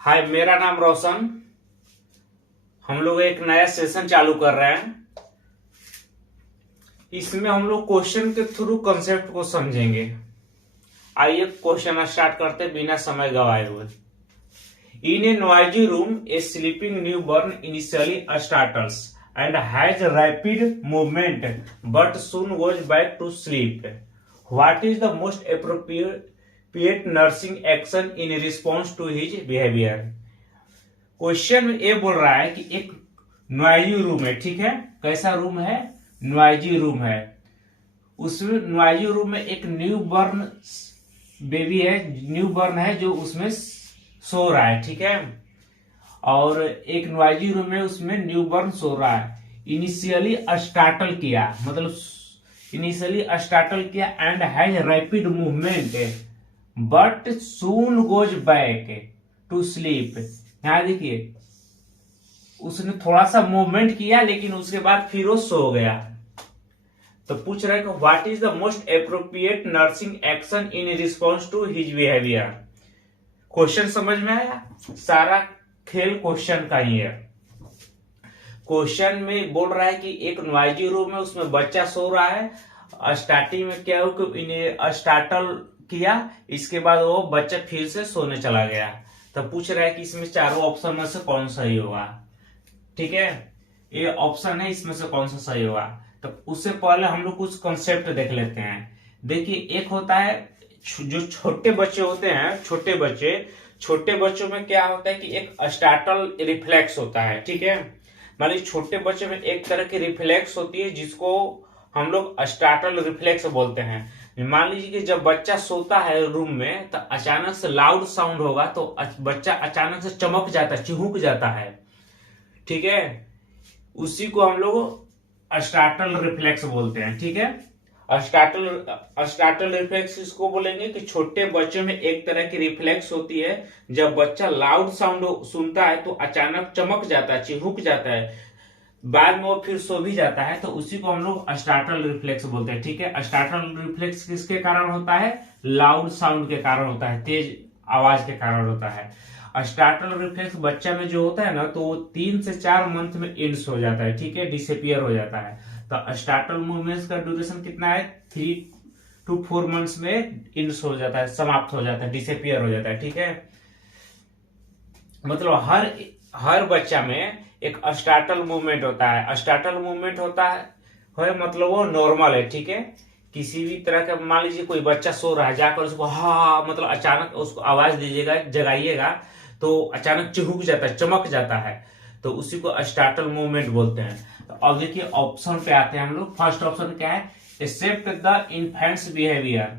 हाय, मेरा नाम रोशन। हम लोग एक नया सेशन चालू कर रहे हैं। इसमें हम लोग क्वेश्चन के थ्रू कंसेप्ट को समझेंगे। आइए क्वेश्चन स्टार्ट करते बिना समय गवाए हुए। In a noisy room a sleeping newborn initially startles and has rapid movement but soon goes back to sleep. What is the most appropriate nursing action in response to his behaviour. Question में ये बोल रहा है कि एक noisy room है, ठीक है। कैसा रूम है? नॉइजी रूम है। उसमें नॉइजी रूम में एक न्यू बॉर्न बेबी है, न्यू बॉर्न है जो उसमें सो रहा है, ठीक है। और एक नॉइजी रूम है, उसमें न्यू बॉर्न सो रहा है। इनिशियली स्टार्टल किया, मतलब इनिशियली स्टार्टल किया and has rapid movement but soon goes back to sleep. यहां देखिए, उसने थोड़ा सा मूवमेंट किया लेकिन उसके बाद फिर वो सो गया। तो पूछ रहा है कि what is the most appropriate nursing action in response to his behaviour. Question समझ में आया? सारा खेल क्वेश्चन का ही है। क्वेश्चन में बोल रहा है कि एक नॉइजी रूम है, उसमें बच्चा सो रहा है। स्टार्टिंग में क्या हो कि इन्हें स्टार्टल किया, इसके बाद वो बच्चा फिर से सोने चला गया। तो पूछ रहा है कि इसमें चारों ऑप्शन में से कौन सही होगा, ठीक है। ये ऑप्शन है, इसमें से कौन सा सही होगा। तो उससे पहले हम लोग कुछ कॉन्सेप्ट देख लेते हैं। देखिए, एक होता है जो छोटे बच्चे होते हैं, छोटे बच्चों में क्या होता है कि एक स्टार्टल रिफ्लेक्स होता है, ठीक है। मान लीजिए छोटे बच्चे में एक तरह की रिफ्लेक्स होती है जिसको हम लोग स्टार्टल रिफ्लेक्स बोलते हैं। मान लीजिए कि जब बच्चा सोता है रूम में तो अचानक से लाउड साउंड होगा तो बच्चा अचानक से चमक जाता है, चिहुक जाता है, ठीक है। उसी को हम लोग स्टार्टल रिफ्लेक्स बोलते हैं, ठीक है। स्टार्टल रिफ्लेक्स इसको बोलेंगे कि छोटे बच्चों में एक तरह की रिफ्लेक्स होती है, जब बच्चा लाउड साउंड सुनता है तो अचानक चमक जाता है, चिहुक जाता है, बाद में वो फिर सो भी जाता है। तो उसी को हम लोग स्टार्टल रिफ्लेक्स बोलते हैं, ठीक है। स्टार्टल रिफ्लेक्स किसके कारण होता है? लाउड साउंड के कारण होता है, तेज आवाज के कारण होता है। स्टार्टल रिफ्लेक्स बच्चा में जो होता है ना, तो वो 3 से 4 मंथ में एंड्स हो जाता है, ठीक है, डिसअपियर हो जाता है। तो स्टार्टल मूवमेंट्स का ड्यूरेशन कितना है? 3 to 4 मंथ्स में एंड्स हो जाता है, समाप्त हो जाता है, डिसअपियर हो जाता है, ठीक है। मतलब हर बच्चा में एक स्टार्टल मूवमेंट होता है। स्टार्टल मूवमेंट होता है मतलब वो नॉर्मल है, ठीक है। किसी भी तरह का, मान लीजिए कोई बच्चा सो रहा है, जाकर उसको हाँ मतलब अचानक उसको आवाज दीजिएगा, जगाइएगा, तो अचानक चिहुक जाता है, चमक जाता है, तो उसी को स्टार्टल मूवमेंट बोलते हैं। तो अब देखिए ऑप्शन पे आते हैं हम लोग। फर्स्ट ऑप्शन क्या है? Accept the infant's behaviour.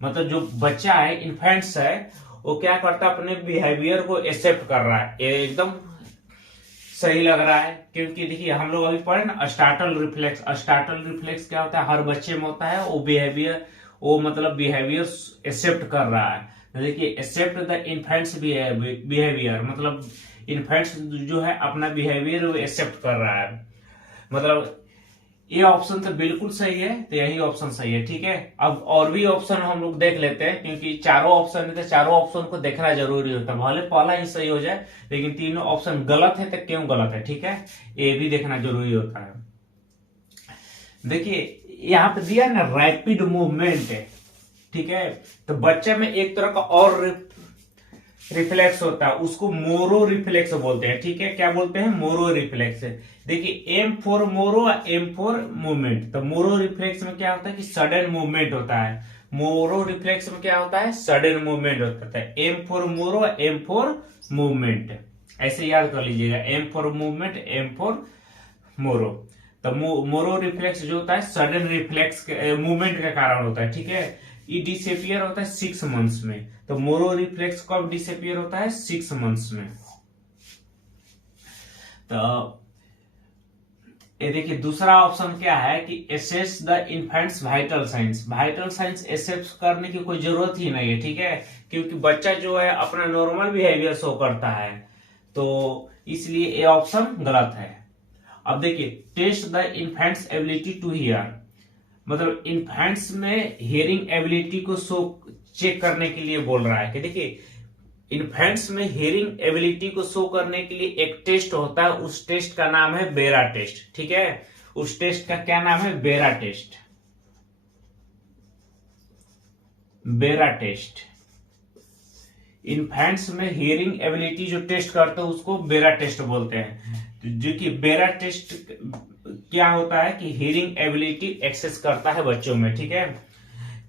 मतलब जो बच्चा है, इन्फेंट्स है, वो क्या करता है? अपने बिहेवियर को एक्सेप्ट कर रहा है। ये एकदम सही लग रहा है, क्योंकि देखिए हम लोग अभी पढ़े ना स्टार्टल रिफ्लेक्स। स्टार्टल रिफ्लेक्स क्या होता है? हर बच्चे में होता है। वो मतलब बिहेवियर एक्सेप्ट कर रहा है। तो देखिए, एक्सेप्ट द इन्फेंट्स बिहेवियर मतलब इन्फेंट्स जो है अपना बिहेवियर वो एक्सेप्ट कर रहा है। मतलब ये ऑप्शन तो बिल्कुल सही है, तो यही ऑप्शन सही है, ठीक है। अब और भी ऑप्शन हम लोग देख लेते हैं, क्योंकि चारों ऑप्शन है तो चारों ऑप्शन को देखना जरूरी होता है। भले पहला ही सही हो जाए, लेकिन तीनों ऑप्शन गलत है तो क्यों गलत है, ठीक है, ये भी देखना जरूरी होता है। देखिए यहाँ पे दिया ना रैपिड मूवमेंट है, ठीक है। तो बच्चे में एक तरह का और रिफ्लेक्स होता है, उसको मोरो रिफ्लेक्स बोलते हैं, ठीक है। क्या बोलते हैं? Moro reflex. देखिए M for Moro, M for movement. तो मोरो रिफ्लेक्स में क्या होता है कि सडन मूवमेंट होता है। मोरो रिफ्लेक्स में क्या होता है? सडन मूवमेंट होता है। M for Moro, M for movement, ऐसे याद कर लीजिएगा। M for movement, M for Moro. तो मोरो रिफ्लेक्स जो होता है सडन रिफ्लेक्स मूवमेंट के कारण होता है, ठीक है। ये डिसअपियर होता है 6 मंथ्स में। तो मोरो रिफ्लेक्स कब डिसअपियर होता है? 6 मंथ्स में। तो ये देखिए दूसरा ऑप्शन क्या है कि assess the infant's vital signs. Vital signs assess करने की कोई जरूरत ही नहीं है, ठीक है, क्योंकि बच्चा जो है अपना नॉर्मल बिहेवियर शो करता है, तो इसलिए ये ऑप्शन गलत है। अब देखिए, test the infant's ability to hear. मतलब इन्फेंट्स में हियरिंग एबिलिटी को शो चेक करने के लिए बोल रहा है कि देखिए इन्फेंट्स में हियरिंग एबिलिटी को शो करने के लिए एक टेस्ट होता है, उस टेस्ट का नाम है बेरा टेस्ट। ठीक है, उस टेस्ट का क्या नाम है? बेरा टेस्ट। बेरा टेस्ट। इन्फेंट्स में हियरिंग एबिलिटी जो टेस्ट करते हैं उसको बेरा टेस्ट बोलते हैं। जो कि बेरा टेस्ट क्या होता है कि हियरिंग एबिलिटी एक्सेस करता है बच्चों में। ठीक है,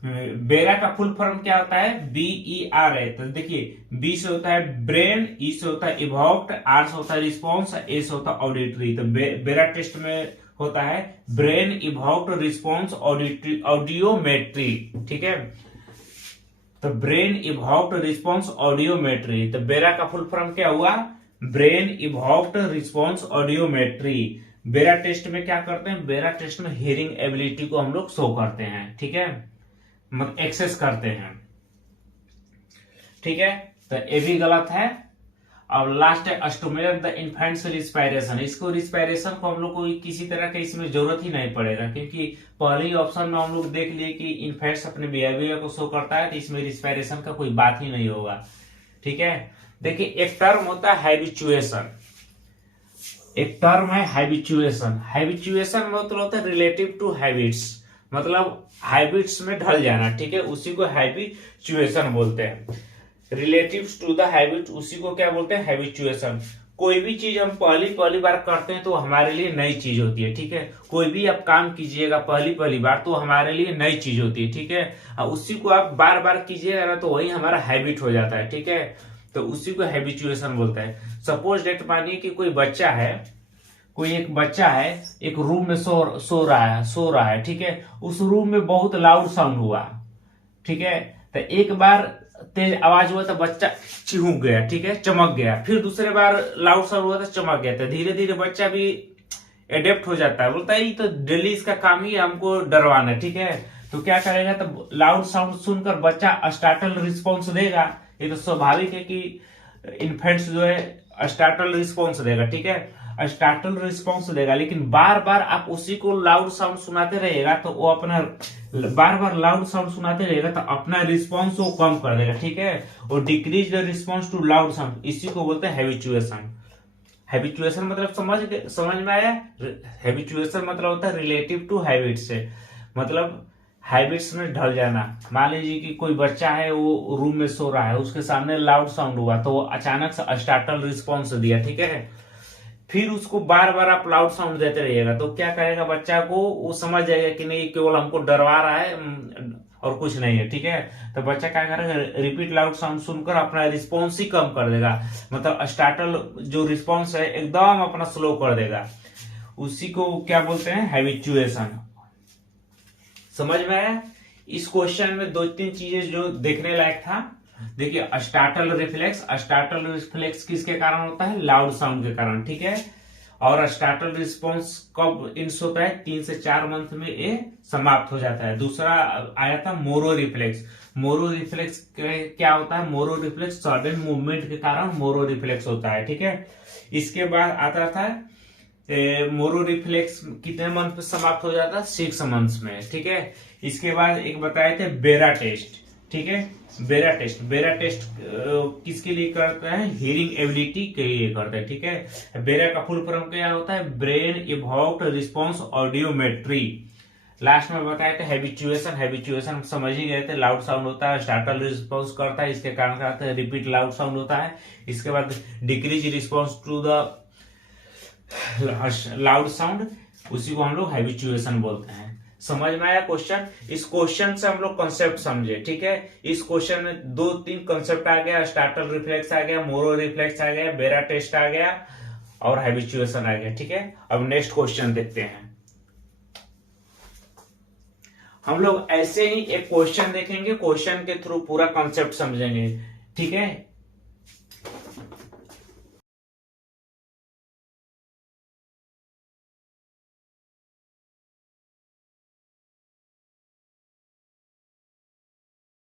बेरा का फुल फॉर्म क्या होता है? BERA। तो देखिए, बी से होता है ब्रेन, ई से होता है इवॉक्ड, आर से होता है रिस्पॉन्स, ए से होता है ऑडिटरी। तो बेरा टेस्ट में होता है brain evoked response auditory audiometry. ठीक है, तो ब्रेन इवॉक्ड रिस्पॉन्स ऑडियोमेट्री। तो बेरा का फुल फॉर्म क्या हुआ? Brain evoked response audiometry. BERA test में क्या करते हैं? बेरा टेस्ट में हियरिंग एबिलिटी को हम लोग शो करते हैं। ठीक है, मतलब एक्सेस करते हैं। ठीक है, तो ये भी गलत है। और लास्ट है स्टिमुलेट द इन्फेंट्स रिस्पायरेशन। इसको रिस्पायरेशन को हम लोग को किसी तरह के इसमें जरूरत ही नहीं पड़ेगा, क्योंकि पहले ही ऑप्शन में हम लोग देख लिए कि इन्फेंट्स अपने बिहेवियर को शो करता है, तो इसमें रिस्पायरेशन का कोई बात ही नहीं होगा। ठीक है, देखिए एक टर्म होता है हैबिचुएशन। एक टर्म है हैबिचुएशन। हैबिचुएशन मतलब होता है रिलेटिव टू हैबिट्स, मतलब हैबिट्स में ढल जाना। ठीक है, उसी को हैबिचुएशन बोलते हैं। रिलेटिव टू द हैबिट, उसी को क्या बोलते हैं? हैबिचुएशन। कोई भी चीज हम पहली बार करते हैं तो हमारे लिए नई चीज होती है। ठीक है, कोई भी आप काम कीजिएगा पहली बार तो हमारे लिए नई चीज होती है। ठीक है, उसी को आप बार बार कीजिएगा ना तो वही हमारा हैबिट हो जाता है। ठीक है, तो उसी को हैबिचुएशन बोलते हैं। सपोज डेट मानिए कि कोई बच्चा है, कोई एक बच्चा है, एक रूम में सो रहा है। ठीक है, उस रूम में बहुत लाउड साउंड हुआ। ठीक है, तो एक बार तेज आवाज हुआ तो बच्चा चिहुक गया। ठीक है, चमक गया। फिर दूसरे बार लाउड साउंड हुआ तो चमक गया। तो धीरे धीरे बच्चा भी एडेप्ट हो जाता है, बोलता है ये तो डेली इसका काम ही हमको डरवाना है। ठीक है, तो क्या करेगा? तो लाउड साउंड सुनकर बच्चा स्टार्टल रिस्पॉन्स देगा। ये तो स्वाभाविक है कि इन्फेंट्स जो है स्टार्टल रिस्पॉन्स देगा। ठीक है, स्टार्टल रिस्पॉन्स देगा, लेकिन बार बार आप उसी को लाउड साउंड सुनाते रहेगा तो वो अपना बार बार लाउड साउंड सुनाते रहेगा तो अपना रिस्पॉन्स वो कम कर देगा। ठीक है, और decrease the response to loud sound, इसी को बोलते हैं हैबिचुएशन। हैबिचुएशन मतलब समझ में आया? हैबिचुएशन मतलब होता है रिलेटिव टू हैबिट से, मतलब हैबिट्स में ढल जाना। मान लीजिए कि कोई बच्चा है, वो रूम में सो रहा है, उसके सामने लाउड साउंड हुआ तो वो अचानक से स्टार्टल रिस्पॉन्स दिया। ठीक है, फिर उसको बार बार आप लाउड साउंड देते रहिएगा तो क्या कहेगा? बच्चा को वो समझ जाएगा कि नहीं, केवल हमको डरवा रहा है और कुछ नहीं है। ठीक है, तो बच्चा क्या करेगा? रिपीट लाउड साउंड सुनकर अपना रिस्पॉन्स ही कम कर देगा, मतलब स्टार्टल जो रिस्पॉन्स है एकदम अपना स्लो कर देगा। उसी को क्या बोलते हैं? हैबिचुएशन। समझ में आया? इस क्वेश्चन में दो तीन चीजें जो देखने लायक था। देखिए, स्टार्टल रिफ्लेक्स किसके कारण होता है? लाउड साउंड के कारण। ठीक है, और स्टार्टल रिस्पॉन्स कब इंस होता है? 3 से 4 मंथ में ये समाप्त हो जाता है। दूसरा आया था मोरो रिफ्लेक्स। मोरो रिफ्लेक्स क्या होता है? मोरो रिफ्लेक्स सडन मूवमेंट के कारण मोरो रिफ्लेक्स होता है। ठीक है, इसके बाद आता था मोरो रिफ्लेक्स कितने मंथ में समाप्त हो जाता है? 6 मंथ्स में। ठीक है, इसके बाद एक बताए थे बेरा टेस्ट। ठीक है, बेरा टेस्ट किसके लिए करता है? हियरिंग एबिलिटी के लिए करता है। ठीक है, बेरा का फुल फॉर्म क्या होता है? Brain evoked response audiometry. Last में बताया था हैबिचुएशन समझ ही गए थे, लाउड साउंड होता है, स्टार्टल रिस्पॉन्स करता है, इसके कारण क्या होता है? रिपीट लाउड साउंड होता है। इसके बाद decrease response to the loud sound, उसी को हम लोग हैबिचुएशन बोलते हैं। समझ में आया क्वेश्चन? इस क्वेश्चन से हम लोग कॉन्सेप्ट समझे। ठीक है, इस क्वेश्चन में 2-3 कॉन्सेप्ट आ गया, स्टार्टल रिफ्लेक्स आ गया, मोरो रिफ्लेक्स आ गया, बेरा टेस्ट आ गया और हैबिचुएशन आ गया। ठीक है, अब नेक्स्ट क्वेश्चन देखते हैं। हम लोग ऐसे ही एक क्वेश्चन देखेंगे, क्वेश्चन के थ्रू पूरा कॉन्सेप्ट समझेंगे। ठीक है,